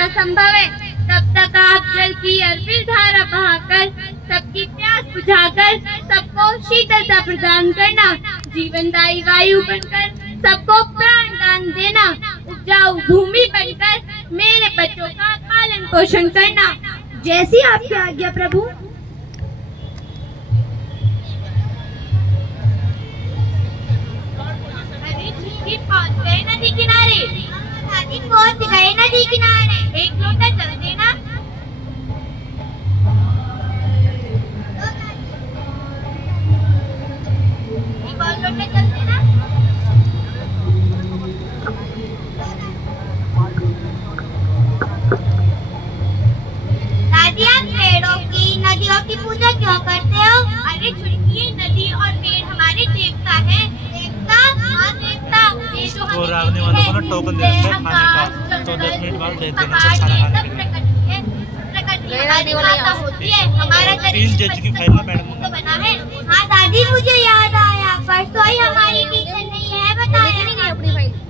न संभव है, तब तक आप जल की अर्पित धारा बहाकर सबकी प्यास बुझाकर सबको शीतलता प्रदान करना, जीवनदायी वायु बनकर सबको प्राण दान देना, उपजाऊ भूमि बनकर मेरे बच्चों का पालन पोषण करना। जैसी आपकी आज्ञा प्रभु। पहुंच गए नदी किनारे। दादी पहुंच गए नदी किनारे। एक लोटा जल देना। एक और लोटा जल देना। दादी आप पेड़ों की नदियों की पूजा क्यों करते हो? अरे छुटकी, नदी और पेड़ हमारे देवता है। देवता? हाँ देवता। वो रागने वालों को ना टोकन दे रखा है खाने का, तो 10 मिनट बाद देते हैं खाना खाने के लिए। प्रकृति माता होती है, हमारा 3 जज की फाइल में मैडम तो बना है। हाँ दादी मुझे याद आया, परसों ही हमारी टीचर ने यह बताया,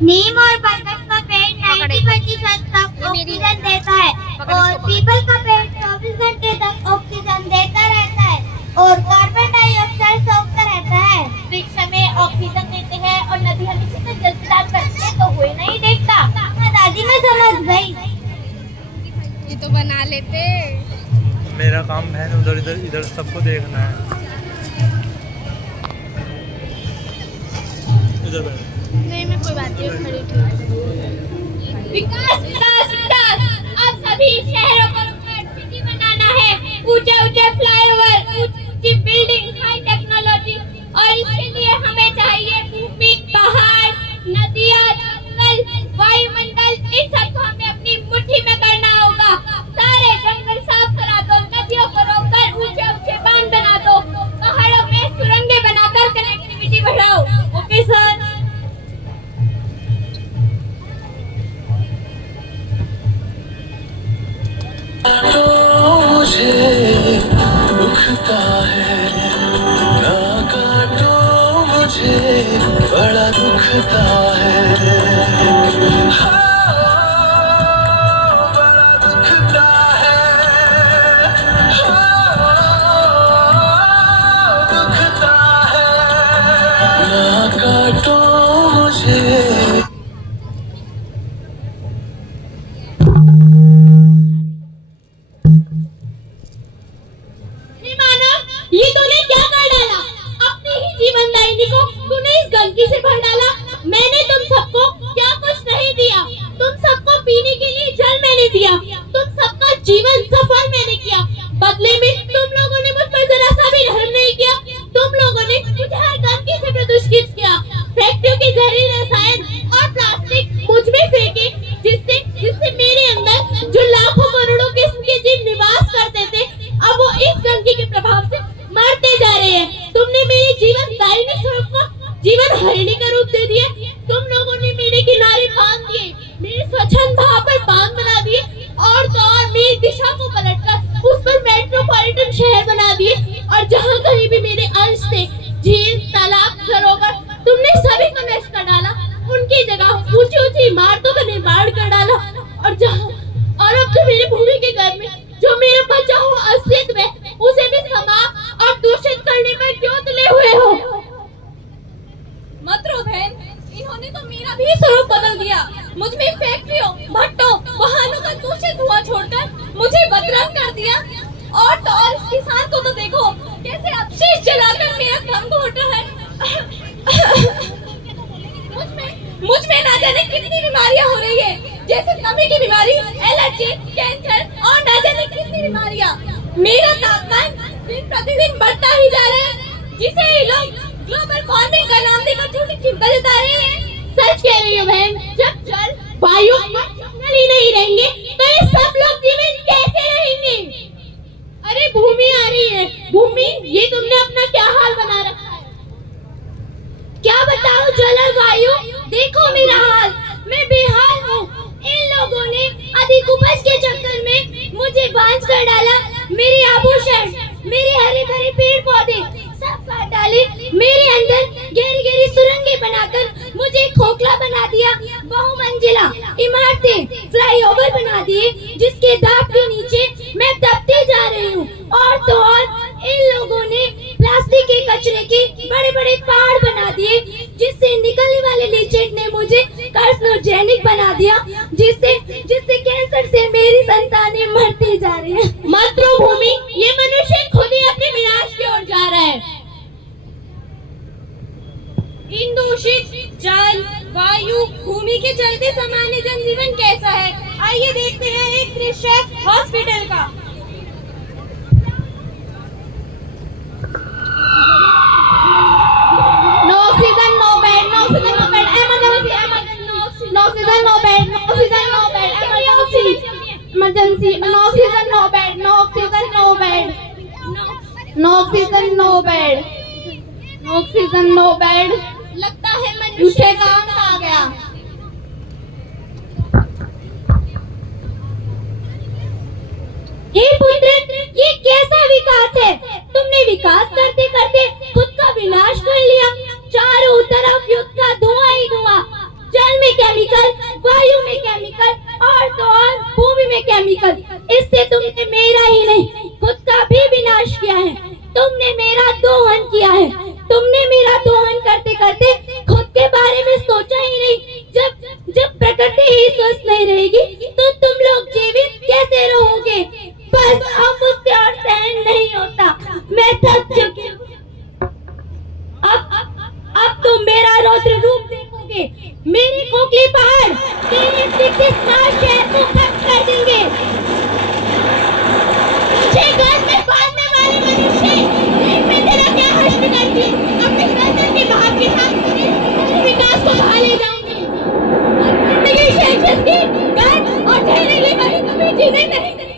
नीम और बरगद का पेड़ 90% तक ऑक्सीजन देता है और पीपल का पेड़ 24 घंटे तक ऑक्सीजन देता रहता है और कार्बन डाइऑक्साइड सोखता रहता है। वृक्ष हमें ऑक्सीजन देते हैं और नदी हमें शीतल जल प्रदान करती है, तो हुए नहीं देखता। हाँ दादी मैं समझ गई। ये तो बना लेते। मेरा काम है उधर इधर इधर सबको देखना है। इधर बैठ। नहीं मैं कोई बात नहीं खड़ी थी। विकास विकास विकास, अब सभी शहरों को स्मार्ट सिटी बनाना है। ऊंचे ऊंचे फ्लाईओवर, ऊंची बिल्डिंग, हाई टेक्नोलॉजी, और इसके लिए हमें चाहिए भूमि, पहाड़, नदियाँ, जंगल, वायुमंडल, इन सबको हमें अपनी मुट्ठी में करना होगा। सारे जंगल साफ करा दो, नदियों को रोककर ऊंचे ऊंचे बांध बना दो, पहाड़ों में सुरंगें बनाकर कनेक्टिविटी बढ़ाओ। Okay sir. मुझे दुखता है, ना काटो मुझे बड़ा दुखता है। हाँ, बड़ा दुखता है। हाँ, दुखता है, ना काटो मुझे। ये तूने क्या कर डाला? अपनी ही जीवनदायिनी को तूने इस गंदगी से भर डाला। मैंने तुम सबको क्या कुछ नहीं दिया। तुम सबको पीने के लिए जल मैंने दिया, तुम सबका जीवन सफल मैंने किया। बदले में तुम लोगों ने मुझ पर जरा सा भी रहम नहीं किया। तुम लोगों ने मुझे हर गंदगी से प्रदूषित किया। फैक्ट्रियों के जहरीले रसायन और प्लास्टिक मुझ में फेंके, जिससे मेरे अंदर जो लाखों करोड़ों किस्म के जीव निवास करते थे, अब वो इस गंदगी के प्रभाव से मरते जा रहे हैं। तुमने मेरे जीवन दायिनी स्वरूप को जीवन हरिणी का रूप दे दिया। तुम लोगों ने मेरे किनारे बांध दिए, मेरे स्वच्छंद भाव पर बांध बना दिए, और तो और मेरी दिशा को पलटकर उस पर मेट्रोपॉलिटन शहर बना दिए। और जहाँ कहीं भी मेरे अंश थे, झील, तालाब, सरोवर, तुमने सभी को नष्ट कर डाला। उनकी जगह ऊंची ऊंची इमारतों का निर्माण कर डाला। और अब तो मेरे भूमि के घर में जो मेरा बचा हुआ अस्तित्व है, उसे भी समाप्त और दूषित करने पर क्यों तुले हुए हो? मत रो बहन, इन्होंने तो मेरा भी स्वरूप बदल दिया। मुझ में फैक्ट्रियों, भट्टों, वाहनों का दूषित धुआं छोड़कर मुझे बदनाम कर दिया। और तो और इस किसान को तो देखो कैसे अपशिष्ट जलाकर मेरा दम घोट रहा है। मुझ में ना जाने कितनी बीमारियां हो रही है, जैसे दमे की बीमारी, एलर्जी, कैंसर और ना जाने कितनी बीमारियां। मेरा तापमान दिन प्रतिदिन बढ़ता ही जा रहा है, जिसे ये लोग ग्लोबल वार्मिंग का नाम देकर झूठी चिंता जता रहे हैं। सच कह रही हो बहन, जब जल, वायु और जंगल ही नहीं रहेंगे तो ये सब लोग जीवन कैसे रहेंगे? अरे भूमि आ रही है। भूमि, ये तुमने अपना क्या हाल बना रखा है? क्या बताऊं जल और वायु, देखो मेरा हाल, मैं बेहाल हूँ। इन लोगों ने अधिक उपज के चक्कर में मुझे बांझ कर डाला। मेरे आभूषण, मेरे हरे भरे पेड़ पौधे सब काट डाले। मेरे अंदर गहरी गहरी सुरंगें बनाकर मुझे खोखला बना दिया, बहुमंजिला इमारतें फ्लाईओवर बना दिए जिसके दाब के नीचे मैं दबती जा रही हूँ। और तो और इन लोगों ने प्लास्टिक के कचरे के बड़े बड़े पहाड़ बना दिए जिससे निकलने वाले लीचेट ने मुझे कार्सिनोजेनिक बना दिया, जिससे कैंसर से मेरी संतानें मरती जा रही है। मातृभूमि, ये मनुष्य खुद ही अपने विनाश की ओर जा रहा है। इन दूषित जल, वायु, भूमि के चलते सामान्य जनजीवन कैसा है, आइए देखते हैं एक दृश्य हॉस्पिटल का। No oxygen, no bed, no oxygen, no bed, emergency, emergency, no oxygen, no bed, no oxygen, no bed, emergency, emergency, no oxygen, no bed, no oxygen, no bed, no oxygen, no bed, no oxygen, no bed. लगता है उठे मनुष्य काम आ गया। हे पुत्र, ये कैसा विकास है? तुमने विकास करते करते खुद का विनाश कर लिया। चारों तरफ युद्ध का धुआं ही धुआं, जल में केमिकल, वायु में केमिकल और तो और भूमि में केमिकल। इससे तुमने मेरा ही नहीं खुद का भी विनाश किया है। तुमने मेरा दोहन किया है। तुमने मेरा दोहन करते करते खुद के बारे में सोचा ही नहीं। जब प्रकृति ही स्वस्थ नहीं रहेगी तो तुम लोग जीवित कैसे रहोगे? बस अब मुझसे और सहन नहीं होता, मैं थक चुकी हूँ। अब तुम मेरा रौद्र रूप देखोगे। मेरे खोखले पहाड़ तेरे विकसित शहर को खत्म कर देंगे। मुझे घर में बांधने वाले मनुष्य, देख मैं तेरा क्या हश्र करती हूँ। अपने गर्दन के भाव के साथ तेरे विकास को बहा ले जाऊंगी। और जिंदगी शेषस की गर्द और जहरीली बनी तुम्हें जीने नहीं देंगे।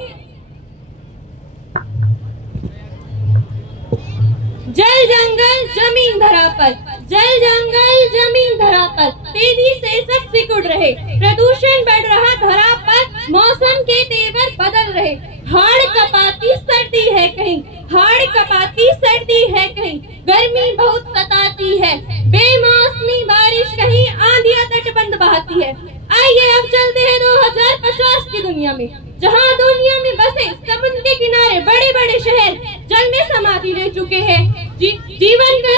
जल जंगल जमीन धरातल, जल जंगल जमीन धरातल तेजी से सब सिकुड़ रहे। प्रदूषण बढ़ रहा धरा पर, मौसम के तेवर बदल रहे। हाड़ कपाती सर्दी है कहीं, हाड़ कपाती सर्दी है कहीं, गर्मी बहुत सताती है। बेमौसमी बारिश कहीं, आंधियां तटबंध बहाती है। आइए अब चलते हैं 2050 की दुनिया में, जहां दुनिया में बसे समुद्र के किनारे बड़े बड़े शहर जल में समाधि ले चुके हैं। जीवन का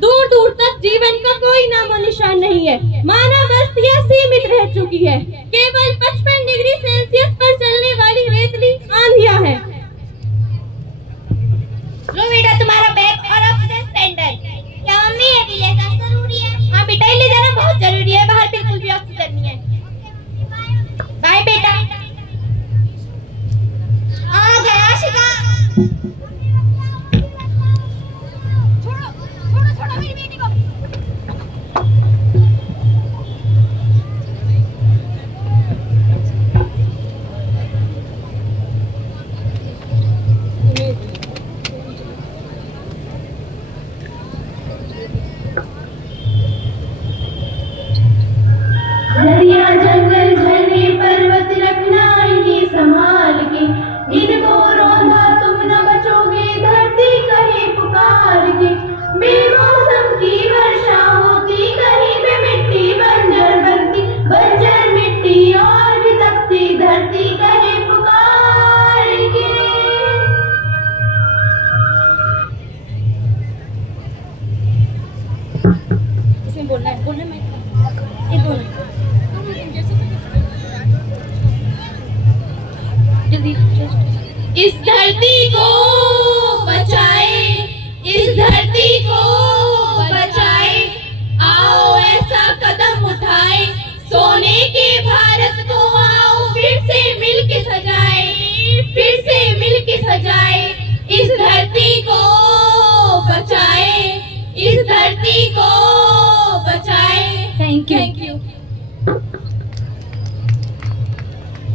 दूर दूर तक जीवन का कोई नामो निशान नहीं है। मानव बस्तियां सीमित रह चुकी है। केवल 55 डिग्री सेल्सियस पर चलने वाली रेतली आंधियां हैं। लो बेटा तुम्हारा बैग और ऑक्सीजन सिलेंडर। क्या मम्मी ये भी ले जाना जरूरी है? हाँ बेटा, ले जाना बहुत जरूरी है। बाहर बिल्कुल भी ऑक्सीजन नहीं है। बाय बेटा। आ गया आशिका। छोड़ो मेरी बेटी को। दरिया जंगल झरने पर्वत रखना इन्हें संभाल के, इनको रौंदा तुम न बचोगे धरती कहे पुकार के। बेमौसम की वर्षा होती कहीं पे मिट्टी बंजर बनती, बंजर मिट्टी और भी तपती धरती कहे पुकार के। इसमें बोलना मैं ये बोलना जल्दी। इस धरती को बचाए, इस धरती